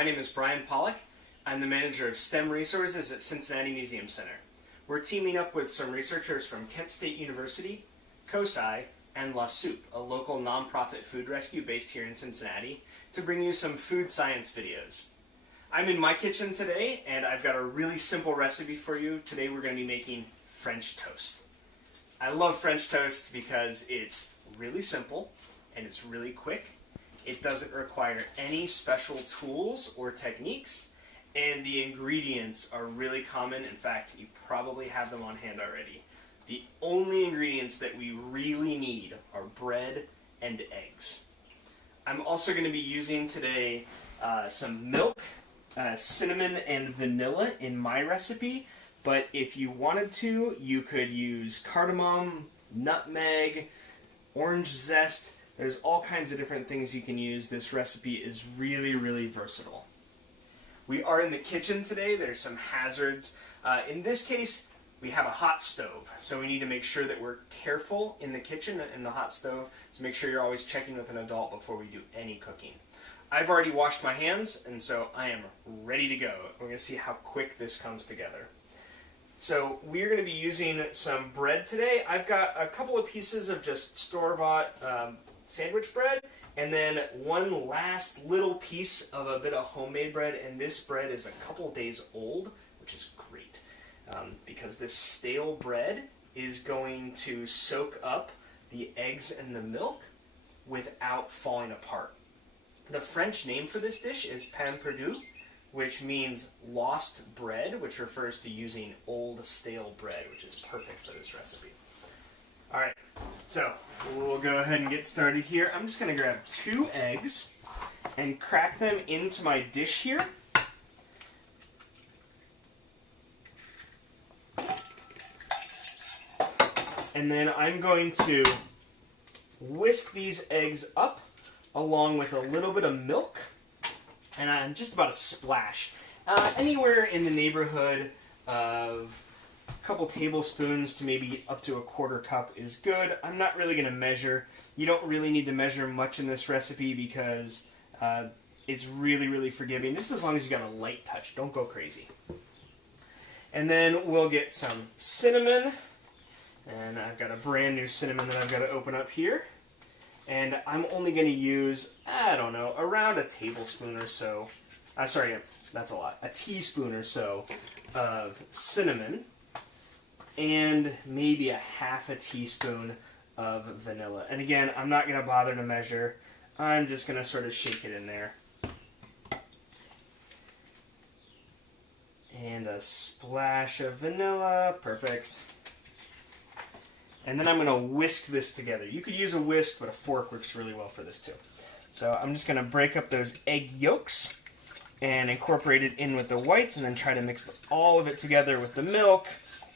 My name is Brian Pollock. I'm the manager of STEM Resources at Cincinnati Museum Center. We're teaming up with some researchers from Kent State University, COSI, and La Soup, a local nonprofit food rescue based here in Cincinnati, to bring you some food science videos. I'm in my kitchen today, and I've got a really simple recipe for you. Today we're going to be making French toast. I love French toast because it's really simple and it's really quick. It doesn't require any special tools or techniques, and the ingredients are really common. In fact, you probably have them on hand already. The only ingredients that we really need are bread and eggs. I'm also going to be using today some milk, cinnamon, and vanilla in my recipe, but if you wanted to, you could use cardamom, nutmeg, orange zest. There's all kinds of different things you can use. This recipe is really, really versatile. We are in the kitchen today. There's some hazards. In this case, we have a hot stove, so we need to make sure that we're careful in the kitchen and the hot stove. So make sure you're always checking with an adult before we do any cooking. I've already washed my hands, and so I am ready to go. We're going to see how quick this comes together. So we're going to be using some bread today. I've got a couple of pieces of just store-bought sandwich bread, and then one last little piece of a bit of homemade bread, and this bread is a couple days old, which is great, because this stale bread is going to soak up the eggs and the milk without falling apart. The French name for this dish is pain perdu, which means lost bread, which refers to using old stale bread, which is perfect for this recipe. All right, so we'll go ahead and get started here. I'm just going to grab 2 eggs and crack them into my dish here. And then I'm going to whisk these eggs up along with a little bit of milk and just about a splash. Anywhere in the neighborhood of a couple tablespoons to maybe up to a 1/4 cup is good. I'm not really going to measure. You don't really need to measure much in this recipe because it's really, really forgiving, just as long as you got a light touch. Don't go crazy. And then we'll get some cinnamon, and I've got a brand new cinnamon that I've got to open up here. And I'm only going to use, I don't know, around a tablespoon or so. Sorry, that's a lot. A teaspoon or so of cinnamon, and maybe a 1/2 teaspoon of vanilla. And again, I'm not going to bother to measure. I'm just going to sort of shake it in there. And a splash of vanilla. Perfect. And then I'm going to whisk this together. You could use a whisk, but a fork works really well for this too. So I'm just going to break up those egg yolks and incorporate it in with the whites, and then try to mix all of it together with the milk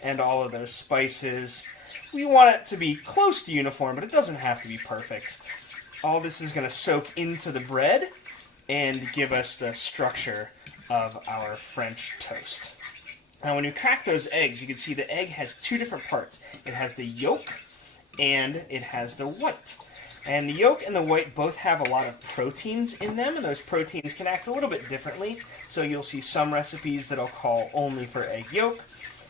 and all of those spices. We want it to be close to uniform, but it doesn't have to be perfect. All this is going to soak into the bread and give us the structure of our French toast. Now when you crack those eggs, you can see the egg has 2 different parts. It has the yolk and it has the white. And the yolk and the white both have a lot of proteins in them, and those proteins can act a little bit differently. So you'll see some recipes that'll call only for egg yolk,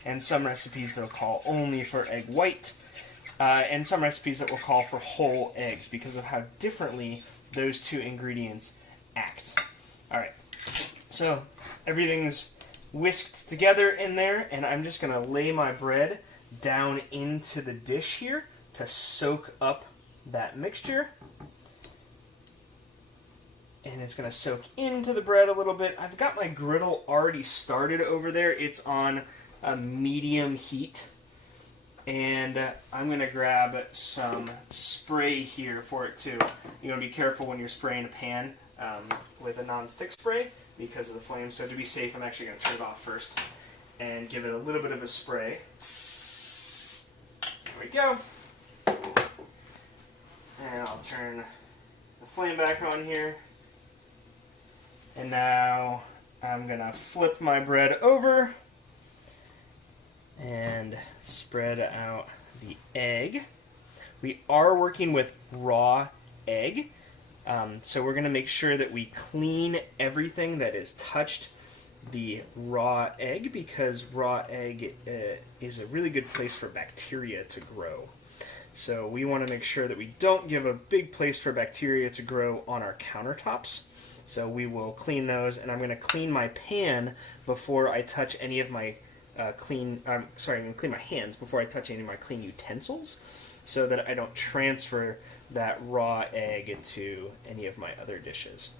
and some recipes that'll call only for egg white, and some recipes that will call for whole eggs because of how differently those 2 ingredients act. All right, so everything's whisked together in there, and I'm just going to lay my bread down into the dish here to soak up that mixture. And it's going to soak into the bread a little bit. I've got my griddle already started over there. It's on a medium heat. And I'm going to grab some spray here for it too. You want to be careful when you're spraying a pan with a non-stick spray because of the flame. So to be safe, I'm actually going to turn it off first and give it a little bit of a spray. There we go. And I'll turn the flame back on here. And now I'm going to flip my bread over and spread out the egg. We are working with raw egg. So we're going to make sure that we clean everything that is touched the raw egg, because raw egg is a really good place for bacteria to grow. So we want to make sure that we don't give a big place for bacteria to grow on our countertops. So we will clean those, and I'm going to clean my pan before I touch any of my I'm going to clean my hands before I touch any of my clean utensils, so that I don't transfer that raw egg to any of my other dishes.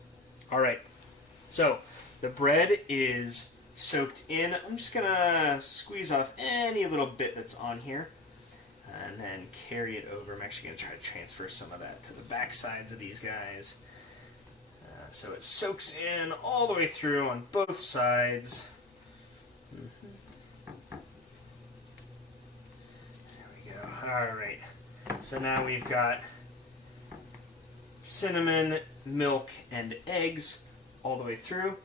All right, so the bread is soaked in. I'm just going to squeeze off any little bit that's on here and then carry it over. I'm actually going to try to transfer some of that to the back sides of these guys. So it soaks in all the way through on both sides. There we go. All right. So now we've got cinnamon, milk, and eggs all the way through.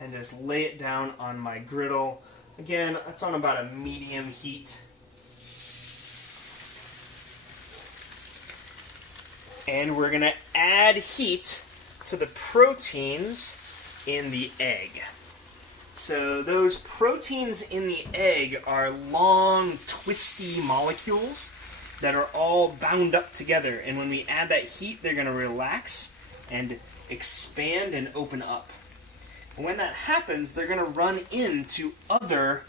And just lay it down on my griddle. Again, it's on about a medium heat. And we're going to add heat to the proteins in the egg. So those proteins in the egg are long, twisty molecules that are all bound up together. And when we add that heat, they're going to relax and expand and open up. And when that happens, they're going to run into other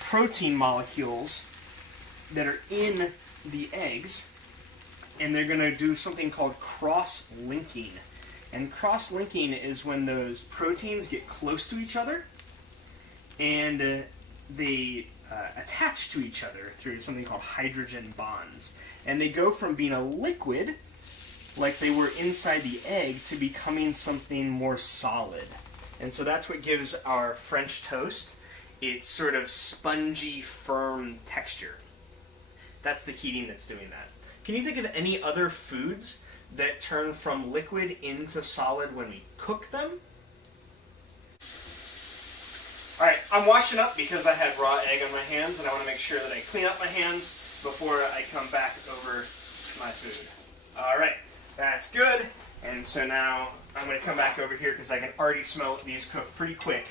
protein molecules that are in the eggs, and they're going to do something called cross-linking. And cross-linking is when those proteins get close to each other, and they attach to each other through something called hydrogen bonds. And they go from being a liquid, like they were inside the egg, to becoming something more solid. And so that's what gives our French toast its sort of spongy, firm texture. That's the heating that's doing that. Can you think of any other foods that turn from liquid into solid when we cook them? Alright, I'm washing up because I had raw egg on my hands, and I want to make sure that I clean up my hands before I come back over my food. Alright, that's good. And so now I'm going to come back over here because I can already smell these cook pretty quick.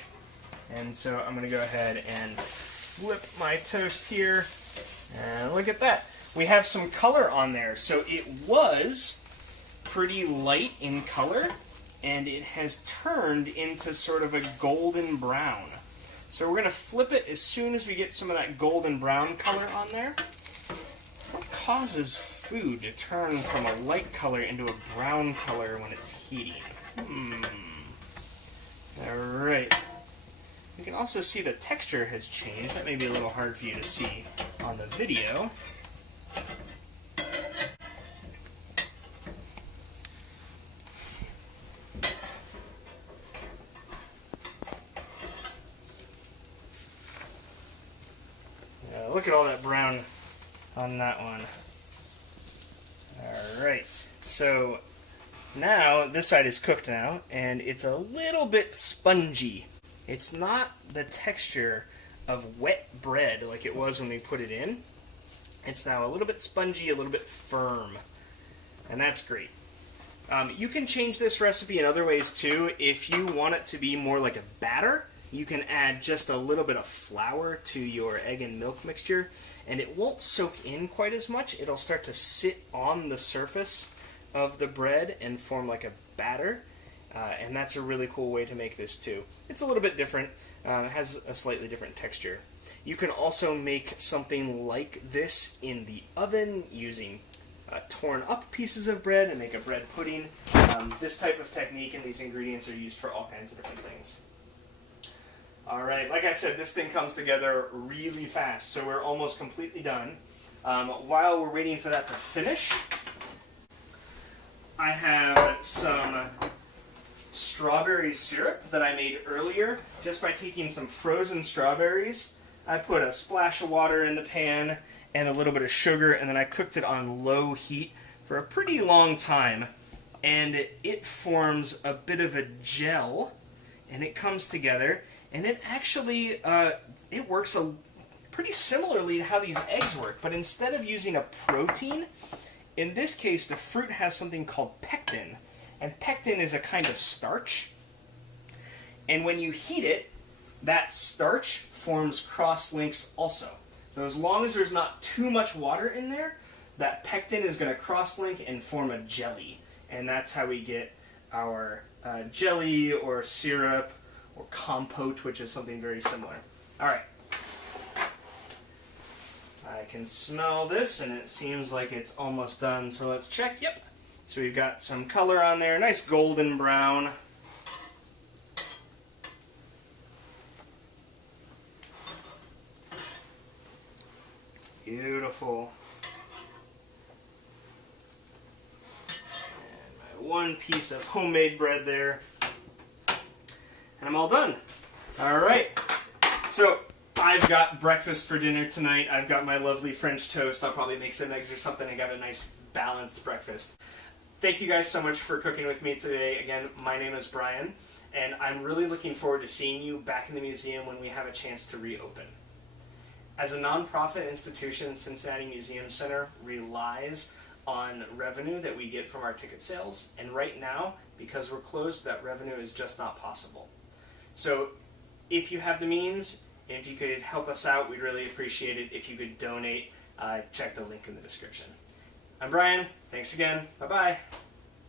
And so I'm going to go ahead and flip my toast here. And look at that. We have some color on there. So it was pretty light in color, and it has turned into sort of a golden brown. So we're going to flip it as soon as we get some of that golden brown color on there. What causes food to turn from a light color into a brown color when it's heating? Alright. You can also see the texture has changed. That may be a little hard for you to see on the video. Look at all that brown on that one. Alright, so now this side is cooked now, and it's a little bit spongy. It's not the texture of wet bread like it was when we put it in. It's now a little bit spongy, a little bit firm, and that's great. You can change this recipe in other ways too. If you want it to be more like a batter, you can add just a little bit of flour to your egg and milk mixture, and it won't soak in quite as much. It'll start to sit on the surface of the bread and form like a batter, and that's a really cool way to make this too. It's a little bit different. It has a slightly different texture. You can also make something like this in the oven using torn up pieces of bread and make a bread pudding. This type of technique and these ingredients are used for all kinds of different things. Alright, like I said, this thing comes together really fast, so we're almost completely done. While we're waiting for that to finish, I have some strawberry syrup that I made earlier just by taking some frozen strawberries. I put a splash of water in the pan and a little bit of sugar, and then I cooked it on low heat for a pretty long time. And it forms a bit of a gel, and it comes together. And it actually, it works pretty similarly to how these eggs work. But instead of using a protein, in this case, the fruit has something called pectin, and pectin is a kind of starch. And when you heat it, that starch forms cross-links also. So as long as there's not too much water in there, that pectin is going to cross-link and form a jelly. And that's how we get our jelly or syrup or compote, which is something very similar. All right. I can smell this, and it seems like it's almost done, so let's check. Yep. So we've got some color on there, nice golden brown. Beautiful. And my one piece of homemade bread there. And I'm all done. All right. So I've got breakfast for dinner tonight. I've got my lovely French toast. I'll probably make some eggs or something. I got a nice balanced breakfast. Thank you guys so much for cooking with me today. Again, my name is Brian, and I'm really looking forward to seeing you back in the museum when we have a chance to reopen. As a nonprofit institution, Cincinnati Museum Center relies on revenue that we get from our ticket sales, and right now, because we're closed, that revenue is just not possible. So if you have the means, and if you could help us out, we'd really appreciate it. If you could donate, check the link in the description. I'm Brian. Thanks again. Bye-bye.